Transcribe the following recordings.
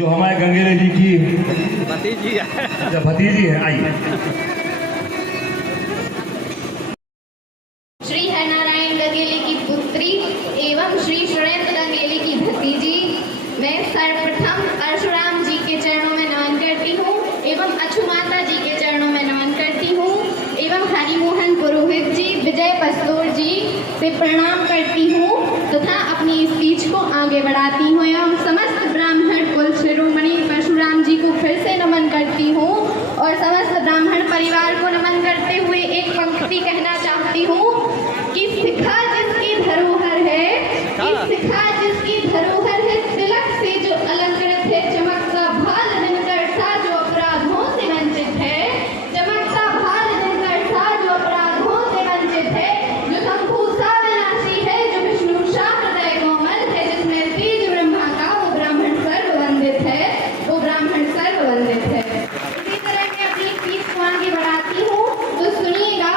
जो हमारे गंगेले जी की भतीजी है। भतीजी है। आइए। श्री हरनारायण गंगेले की पुत्री एवं श्री सुरेंद्र गंगेले की भतीजी मैं सर्वप्रथम परशुराम जी के चरणों में नमन करती हूँ एवं अछु माता जी के चरणों में नमन करती हूँ एवं हरिमोहन पुरोहित जी, विजय पस्तोर जी से प्रणाम करती हूँ तथा अपनी स्पीच को आगे बढ़ाती हूँ एवं समस्त ब्राह्मण कुल शिरोमणि परशुराम जी को फिर से नमन करती हूँ और समस्त ब्राह्मण परिवार को नमन करते हुए एक पंक्ति कहना चाहती हूँ कि सिखा जिसकी धरोहर है, कि सिखा जिसकी धरोहर है, तिलक से जो अलंकृत है, चमकता भाल दिनकर सा जो अपराधों से वंचित है, चमकता भाल दिनकर सा जो अपराधों से वंचित है, जो शंभु सा विनाशी है, जो विष्णु सा हृदय कोमल है, जिसमें बीज ब्रह्मा का वो ब्राह्मण सर्ववंदित है, वो ब्राह्मण सर्ववंदित है। इसी तरह मैं अपनी स्पीच को आगे बढ़ाती हूँ तो सुनिएगा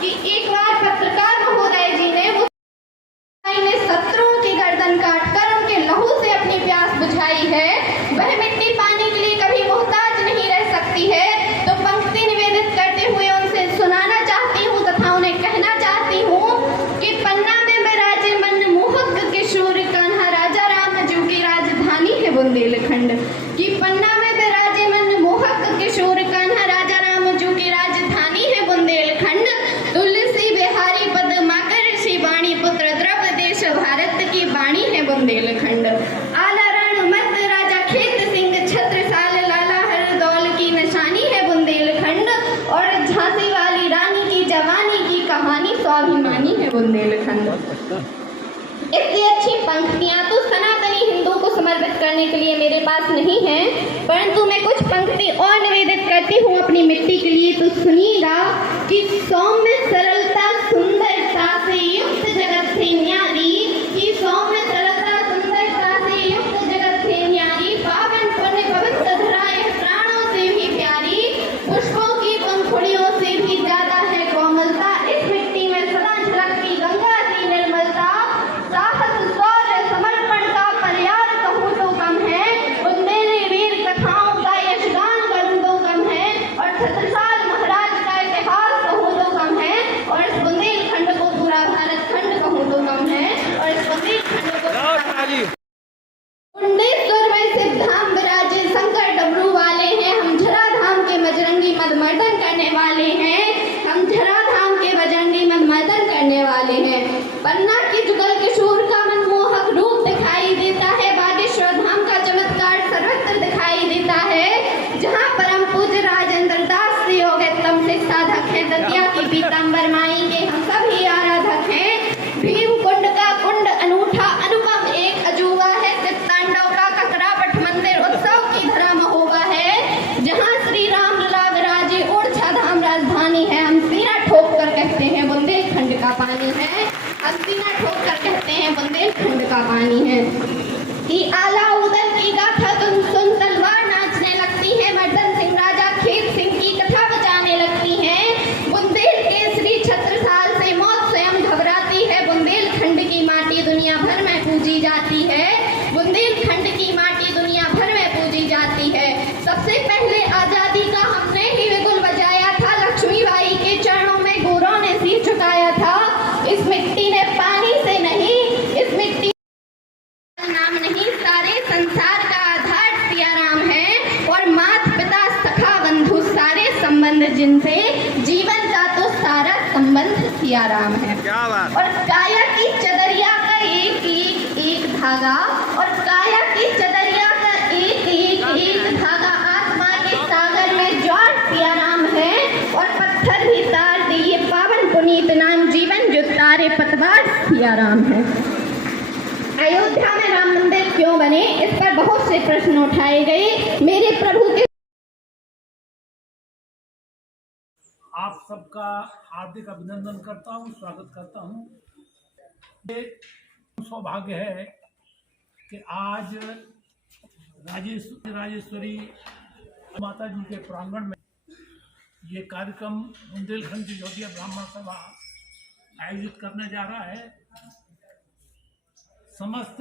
कि एक बार पत्रकार महोदय जी ने शत्रुओं की गर्दन काटकर उनके लहू से अपनी प्यास बुझाई है, वह मिट्टी पाने के लिए कभी मोहताज नहीं रह सकती है। तो पंक्ति निवेदित करते हुए उनसे सुनाना चाहती हूँ तथा उन्हें कहना चाहती हूँ कि पन्ना में विराजे मन मोहक किशोर कान्हा राजा राम जो की राजधानी है बुंदेलखंड, कि पन्ना में विराजे मन मोहक किशोर कान्हा राजा राम जो की राजधानी है बुंदेलखंड, तुलसी बिहारी पद माकर ऋषि वाणी पुत्र द्रव देश भारत की वाणी है बुंदेलखंड, आला रण मत राजा खेत सिंह छत्रसाल लाला हरदौल की निशानी है बुंदेलखंड और झांसी वाली रानी की जवानी की कहानी स्वाभिमानी है बुंदेलखंड। इतनी अच्छी पंक्तियां तो सनातनी हिंदू को समर्पित करने के लिए मेरे पास नहीं है, परंतु मैं कुछ पंक्ति और निवेदित करती हूँ अपनी मिट्टी के लिए। तो सुनिएगा कि सौम्य सरलता सुंदरता से युक्त जगत से न्यारी, कि सौम्य सरलता सुंदरता से युक्त जगत से न्यारी, पावन पुण्य पवित्र धराए प्राणों से भी प्यारी, पुष्पों की पंखुड़ियों से भी ज्यादा है कोमलता, इस मिट्टी में सदा झलकती गंगा की निर्मलता, साहस शौर्य समर्पण का पर्याय कहूँ तो कम है, बुंदेली वीर कथाओं का यशगान करूँ तो कम है, और छत्रसाल महाराज का इतिहास कहूँ तो कम है, और इस बुंदेलखंड को पूरा भारत खंड कहूँ तो कम है, और इस बुंदेलखंड को मुंडेश्वर में सिद्ध धाम विराजे शंकर डमरू वाले हैं, हम झरा धाम के बजरंगी मदमर्दन करने वाले हैं, हम झरा धाम के बजरंगी मदमर्दन करने वाले हैं। पन्ना की जुगल किशोर का मनमोहक रूप दिखाई देता है, बागेश्वर धाम का चमत्कार सर्वत्र दिखाई देता है, जहाँ परम पूज्य राजेंद्र दास से योगोत्तम से साधक है, दतिया की पीताम्बर माई के हम सभी आराधक हैं, भीम कुंड का कुंड अनूठा अनुपम एक अजूबा है, तांडव का ककरापट मंदिर उत्सव की धरा महोबा है, जहाँ श्री राम लला विराजे ओरछा धाम राजधानी है, हम सीना ठोक कर कहते हैं बुंदेलखंड का पानी है, हम सीना ठोक कर कहते हैं बुंदेलखंड का पानी है, कि आला उदल की गाथा तुम सुन तलवार नाचने लगती है, मर्दन सिंह राजा खेत सिंह की कथा बचाने लगती है, बुंदेल के श्री छत्रसाल से मौत स्वयं घबराती है, बुंदेलखंड की माटी दुनिया भर में पूजी जाती है, बुंदेलखंड की माटी दुनिया भर में पूजी जाती है। सबसे पहले आजादी का हमने ही बिगुल बजाया था, लक्ष्मीबाई के चरणों में गोरों ने सिर झुकाया था, इस मिट्टी ने पानी से नहीं, इस मिट्टी नाम नहीं, सारे संसार का आधार सियाराम है, और माता पिता सखा बंधु सारे संबंध जिनसे जीवन का तो सारा संबंध सियाराम है। क्या बात। और काया की चदरिया का एक एक एक धागा, और काया की चदरिया का एक एक एक धागा, आत्मा के सागर में ज्वार सियाराम है, और पत्थर भी तार दे ये पावन पुनीत नाम, जीवन जो तारे पतवार सियाराम है। अयोध्या में राम मंदिर क्यों बने, इस पर बहुत से प्रश्न उठाए गए। मेरे प्रभु के आप सबका हार्दिक अभिनंदन करता हूं, स्वागत करता हूं। ये सौभाग्य है कि आज राजेश्वरी माता जी के प्रांगण में ये कार्यक्रम बुंदेलखंड जोतिया ब्राह्मण सभा आयोजित करने जा रहा है। समस्त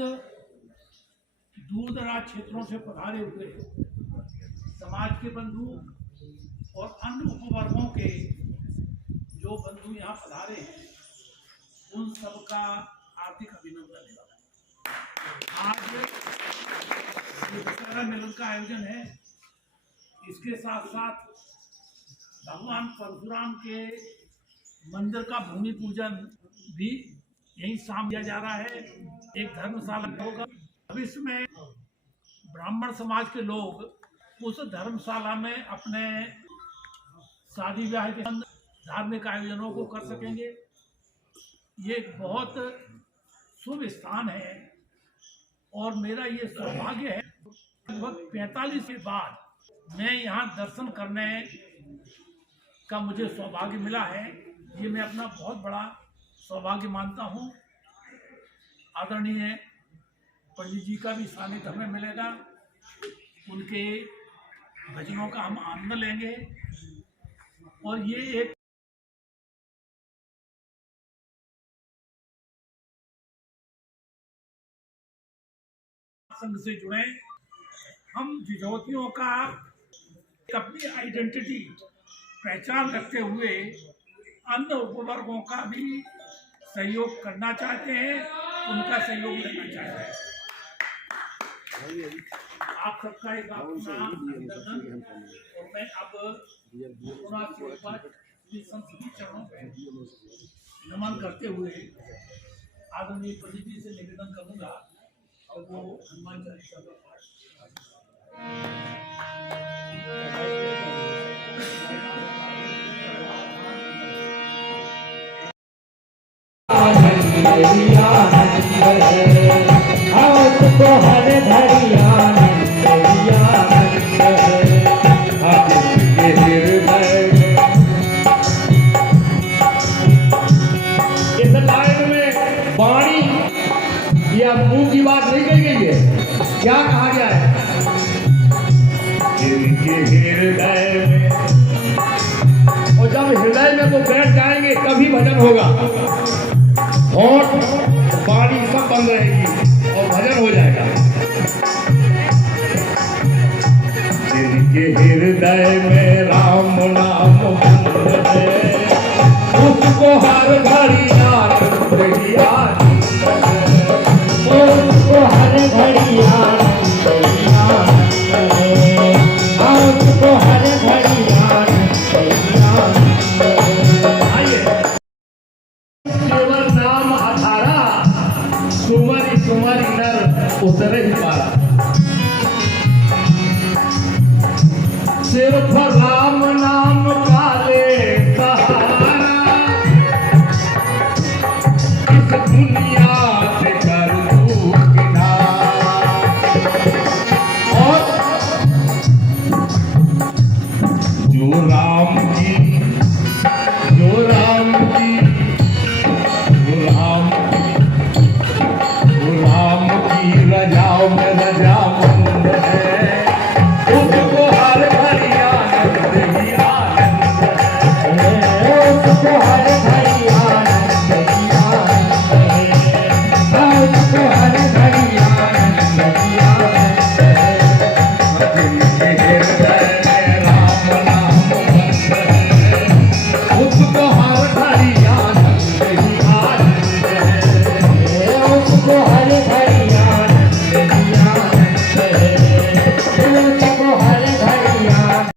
दूर दराज क्षेत्रों से पधारे हुए समाज के बंधु और अन्य उपवर्गों के जो बंधु यहाँ पधारे हैं, उन सबका हार्दिक अभिनंदन है। आज ये दशहरा मिलन का आयोजन है, इसके साथ साथ भगवान परशुराम के मंदिर का भूमि पूजन भी यही शाम किया जा रहा है। एक धर्मशाला होगा, भविष्य में ब्राह्मण समाज के लोग उस धर्मशाला में अपने शादी ब्याह के धार्मिक आयोजनों को कर सकेंगे। ये एक बहुत शुभ स्थान है और मेरा ये सौभाग्य है, लगभग 45 के बाद मैं यहाँ दर्शन करने का मुझे सौभाग्य मिला है। ये मैं अपना बहुत बड़ा सौभाग्य मानता हूँ। आदरणीय पंडित जी का भी सानिध्य हमें मिलेगा, उनके भजनों का हम आनंद लेंगे और ये एक संघ से जुड़े हम जिजौतियों का अपनी आइडेंटिटी पहचान रखते हुए अन्य उपवर्गों का भी सहयोग करना चाहते हैं, उनका सहयोग लेना चाहते हैं। आप सबका एक अपना अभिनंदन और मैं अब संसदीय चरणों पे नमन करते हुए आदरणीय पंडित जी से निवेदन करूंगा और वो हनुमान चालीसा का या मुंह की बात नहीं कही गई है, क्या कहा गया है? हृदय में, और जब हृदय में वो बैठ जाएंगे तभी भजन होगा। होठ वाणी सब बंद रहेगी और भजन हो जाएगा। जिनके हृदय में राम नाम है, उसको हर घड़ी याद रहिया, उसको हर घड़ी याद रहिया, उसको हर घड़ी याद रहिया। आइए, केवल नाम आधारा, सुमरि सुमरि नर उतरे ही पारा। सिर पर